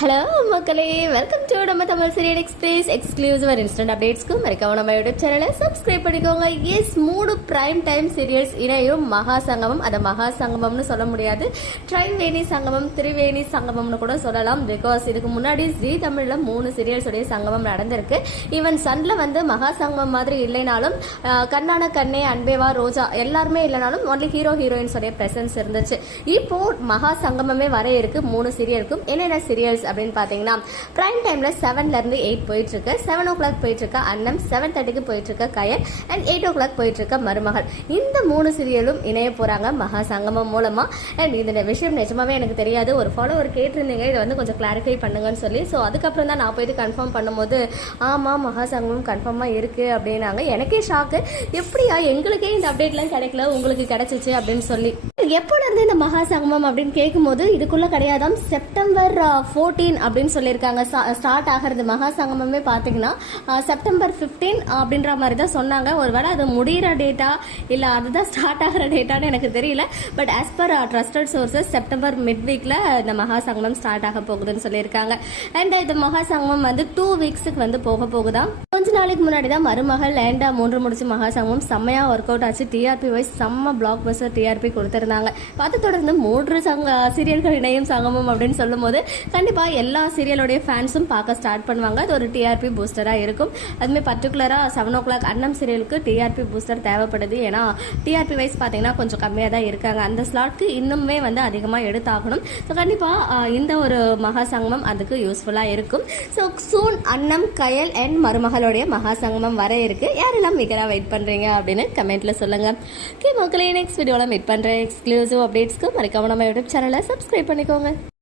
Hello மக்களே. Welcome to நம்ம Tamil serial express exclusive instant அப்டேட்ஸ்க்கு மறக்காம நம்ம யூடியூப் சேனலை சப்ஸ்கிரைப் பண்ணிக்கோங்க. எஸ் மூணு பிரைம் டைம் சீரியல்ஸ் இணையும் மகா சங்கமம் அதை மகா சங்கமம்னு சொல்ல முடியாது. ட்ரைவேணி சங்கமம் திரிவேணி சங்கமம்னு கூட சொல்லலாம். பிகாஸ் இதுக்கு முன்னாடி ஜி தமிழில் மூணு சீரியல்ஸ் உடைய சங்கமம் நடந்திருக்கு. ஈவன் சன்ல வந்து மகா சங்கமம் மாதிரி இல்லைனாலும் கண்ணான கண்ணே அன்பேவா ரோஜா எல்லாருமே இல்லைனாலும் ஒன்லி ஹீரோ ஹீரோயின்ஸ் உடைய பிரசன்ஸ் இருந்துச்சு. இப்போ மகா சங்கமமே வர இருக்கு மூணு சீரியலுக்கும் என்னென்ன சீரியல்ஸ் அப்படின்னு பார்த்தீங்கன்னா ப்ரைம் டைமில் செவன்லேருந்து எயிட் போயிட்டுருக்கு. செவன் ஓ கிளாக் போயிட்டுருக்க அன்னம் செவன் தேர்ட்டிக்கு போயிட்டுருக்க Kayal and eight o'clock போயிட்டுருக்க மருமகள். இந்த மூணு சீரியலும் இணைய போகிறாங்க மகா சங்கமம் மூலமாக அண்ட் இந்த விஷயம் நிஜமாவே எனக்கு தெரியாது. ஒரு ஃபாலோவர் கேட்டிருந்தீங்க. இதை வந்து கொஞ்சம் கிளாரிஃபை பண்ணுங்கன்னு சொல்லி. ஸோ அதுக்கப்புறம் தான் நான் போயிட்டு கன்ஃபார்ம் பண்ணும்போது ஆமாம் மகா சங்கமம் கன்ஃபார்மாக இருக்குது அப்படின்னாங்க. எனக்கே ஷாக்கு எப்படியா எங்களுக்கே இந்த அப்டேட்லாம் கிடைக்கல. உங்களுக்கு கிடைச்சிச்சு அப்படின்னு சொல்லி. எப்போலேருந்து இந்த மகா சங்கமம் அப்படின்னு கேட்கும்போது இதுக்குள்ளே கிடையாதாம். செப்டம்பர் ஃபோர்டீன் uh, அப்படின்னு சொல்லியிருக்காங்க. ஸ்டார்ட் ஆகிறது மகா சங்கமமே பார்த்தீங்கன்னா செப்டம்பர் ஃபிஃப்டீன் அப்படின்ற மாதிரி தான் சொன்னாங்க. ஒருவேளை அது முடிகிற டேட்டா இல்லை அதுதான் ஸ்டார்ட் ஆகிற டேட்டான்னு எனக்கு தெரியல. But as per trusted sources September mid வீக்கில் இந்த மகா சங்கமம் ஸ்டார்ட் ஆக போகுதுன்னு சொல்லியிருக்காங்க. அண்ட் இந்த மகா சங்கமம் வந்து டூ வீக்ஸுக்கு வந்து போக போகுதான் கொஞ்ச நாளைக்கு முன்னாடி தான் மருமகள் லேண்டா மூன்று முடிச்சு மகா சங்கமம் செம்மையா ஒர்க் அவுட் ஆச்சு. டிஆர்பி வைஸ் செம்ம பிளாக் பஸ்டர் டிஆர்பி கொடுத்துருந்தாங்க. பார்த்து தொடர்ந்து மூன்று சங்க சீரியல்கள் இணையும் சங்கமம் அப்படின்னு சொல்லும்போது கண்டிப்பா எல்லா சீரியலுடைய ஃபேன்ஸும் பார்க்க ஸ்டார்ட் பண்ணுவாங்க. அது ஒரு டிஆர்பி பூஸ்டரா இருக்கும். அதுமாதிரி பர்டிகுலரா செவன் ஓ கிளாக் அன்னம் சீரியலுக்கு டிஆர்பி பூஸ்டர் தேவைப்படுது. ஏன்னா டிஆர்பி வைஸ் பார்த்தீங்கன்னா கொஞ்சம் கம்மியாக தான் இருக்காங்க. அந்த ஸ்லாட்க்கு இன்னுமே வந்து அதிகமாக எடுத்தாகணும். ஸோ கண்டிப்பாக இந்த ஒரு மகா சங்கமம் அதுக்கு யூஸ்ஃபுல்லாக இருக்கும். ஸோ சூன் அன்னம் கயல் அண்ட் மருமகளோட மகா மகாசங்கமம் வர இருக்கு. யாரெல்லாம் மிகரா வெயிட் பண்ணுறீங்க அப்படின்னு கமெண்ட்ல சொல்லுங்க. ஓகே மக்களே நெக்ஸ்ட் வீடியோவில் மீட் பண்ணுறேன் எக்ஸ்க்ளூசிவ் அப்டேட்ஸ்க்கு மறக்காம நம்ம யூடியூப் சேனலை சப்ஸ்கிரைப் பண்ணிக்கோங்க.